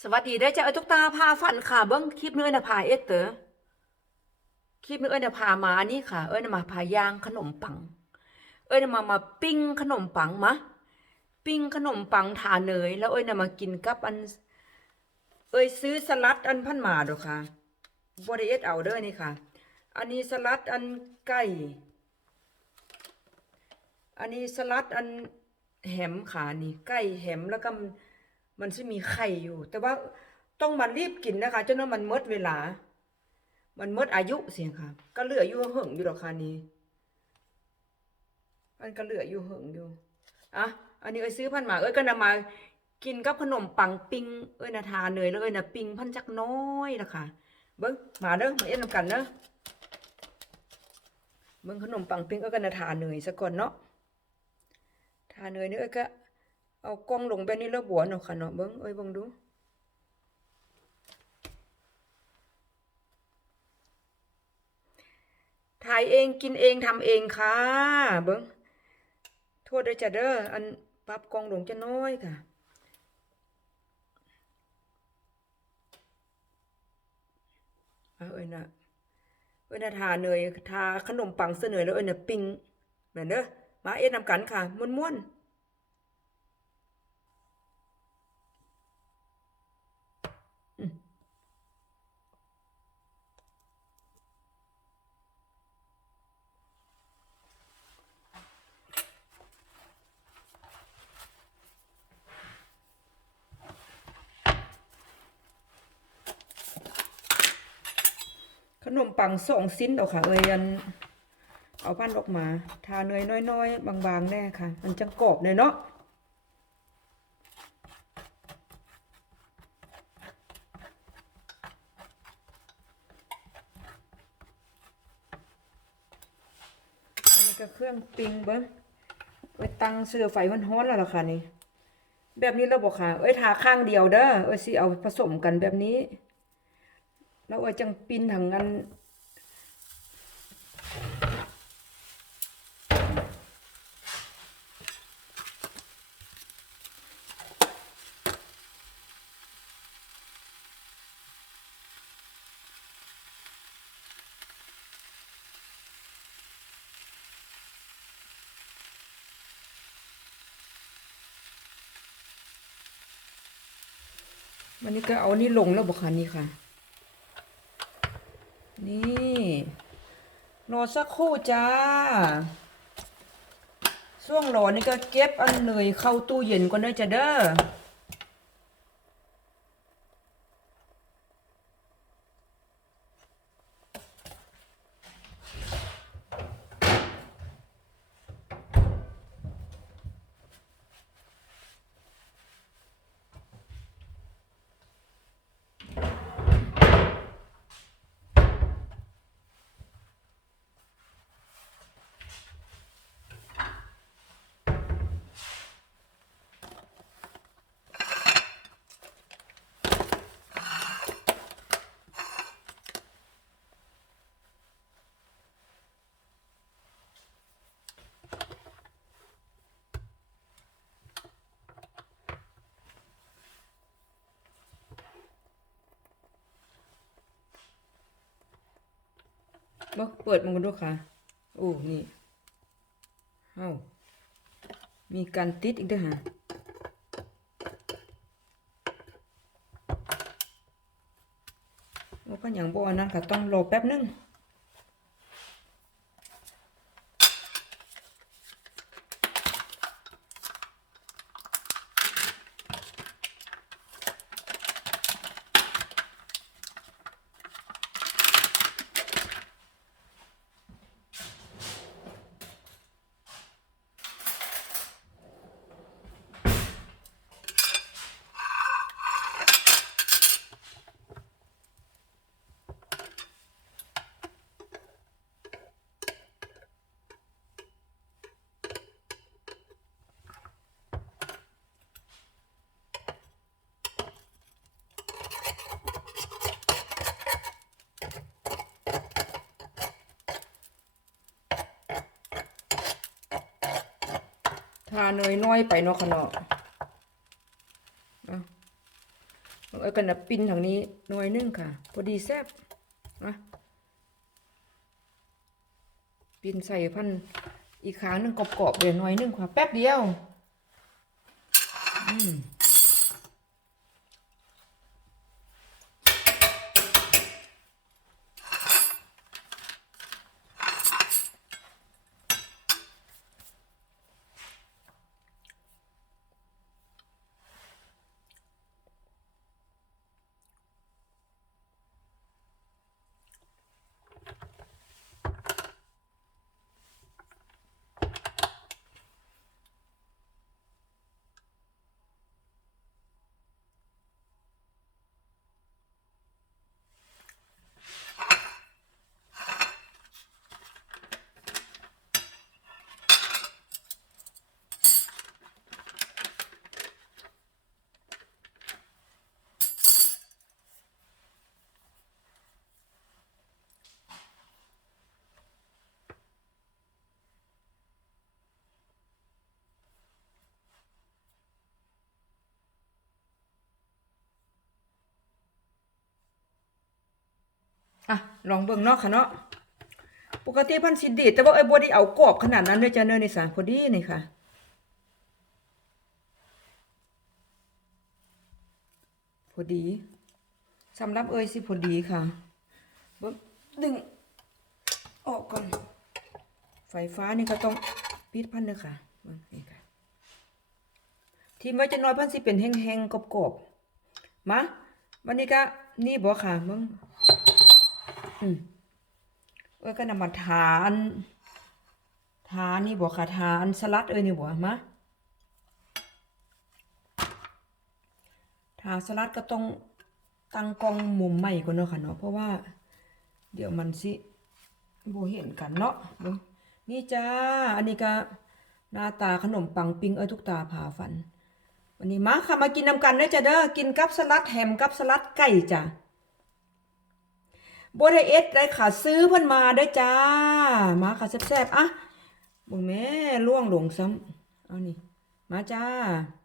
สวัสดีได้จ้าเอ้ยทุกตาพาฝันค่ะ เบิ้งคลิปเนื้อนะพาเอสเตอร์คลิปเนื้อนะพามานี่ค่ะ เอ้ยนะมาพายางขนมปัง เอ้ยนะมามาปิ้งขนมปังมะปิ้งขนมปังทาเนยแล้วเอ้ยนะมากินกับอัน เอ้ยซื้อสลัดอันพันมาดอกค่ะบริเอสเอาเด้อนี่ค่ะ อันนี้สลัดอันไก่อันนี้สลัดอันแหมขานี่ไก่แหมแล้วก็ มันจะมีไข่อยู่ แต่ว่าต้องมันรีบกินนะคะจนว่ามันมดเวลา มันมดอายุเสียงค่ะ ก็เหลืออยู่เหิงอยู่ดอกค่ะนี้มันก็เหลืออยู่เหิงอยู่อะอันนี้เอ้ยซื้อพันหมาเอ้ยก็นำมากินกับขนมปังปิ้งเอ้ยนาทาเนยแล้วเอ้ยนะปิ้งพันจักน้อยนะคะเบิ้งมาเด้อมาเอ็นนำกันเด้อเบิ้งขนมปังปิ้งเอ้ยก็นาทาเนยซะก่อนเนาะทาเนยนี่เอ้ยก็ เอากองลงแบบนี้แล้วบัวเนาะค่ะเนาะเบิ่งเอ้ยเบิ่งดูถ่ายเองกินเองทำเองค่ะ เบิ่งโทษด้วยจ้ะเด้ออันปรับกองหลงจะน้อยค่ะเอ้ยน่ะเอ้ยนะทาเนยทาขนมปังเสนยแล้วเอ้ยน่ะปิ้งแม่นเด้อมาเอ็ดนำกันค่ะม่วนๆ มปังสองสิ้นเอาค่ะ เอ้ยอันเอาพันออกมา ทาเนยน้อยๆ บางๆแน่ค่ะ มันจังกรอบเลยเนาะอันนี้ก็เครื่องปรุงเบิ้งไว้ตั้งเสื้อไฟมันฮ้อนแล้วล่ะค่ะนี่ แบบนี้เราบอกค่ะ เอ้ยทาข้างเดียวเด้อ เอ้ยสิเอาผสมกันแบบนี้ แล้วเอ้ยจังปินถังกันวันนี้ก็เอานี่ลงแล้วบอกค่ะนี่ค่ะ นี่รอสักครู่จ้าช่วงรอนี่ก็เก็บอันเหนื่อยเข้าตู้เย็นก่อนเด้อจ้ะเด้อ มาเปิดมันกันด้วยค่ะ โอ้ นี่ เอ้ามีการติดอีกด้วยฮะว่าก็อย่างบ่อนนั้นค่ะ ต้องรอแป๊บนึง ทาเนยน้อยไปเนาะค่ะเนาะเอากันนะปินทางนี้หน่อยนึงค่ะ พอดีแซ่บนะปินใส่พันอีกครั้งหนึงกรอบๆเดี๋ยหน่อยนึงค่ะ แป๊บเดียว อืม อะลองเบิ่งเนาะค่ะเนาะปกติพันสิดีแต่ว่าเอ้บ่ได้เอากรอบขนาดนั้นเด้อจ้ะเนื้อนี่สาพอดีนี่ค่ะพอดีสำหรับเอ้ยสิพอดีค่ะเบิ่งดึงออกก่อนไฟฟ้านี่ก็ต้องปิดพันเด้อค่ะเนี่ค่ะทีมไว้จะน้อยพันสิเป็นแห้งๆกรอบๆมาวันนี้ก็นี่บ่ค่ะเบิ่ง เอ้ยก็นำมาทานทานนี่บอกค่ะทานสลัดเอ้ยนี่บอกมาทานสลัดก็ต้องตั้งกล้องมุมใหม่ก่อนเนาะค่ะเนาะเพราะว่า เดี๋ยวมันสิบ่เห็นกันเนาะนี่จ้า อันนี้ก็หน้าตาขนมปังปิ้งเอ้ยทุกตาผ่าฟัน วันนี้มาค่ะมากินนำกันเด้อจ้ะเด้อกินกับสลัดแฮมกับสลัดไก่จ้ะ บ่ไดเอสได้ค่ะซื้อเพิ่นมาด้วยจ้า มาค่ะแซ่บๆอะบุงแม่ล่วงหลงซ้ำเอานี่ มาจ้า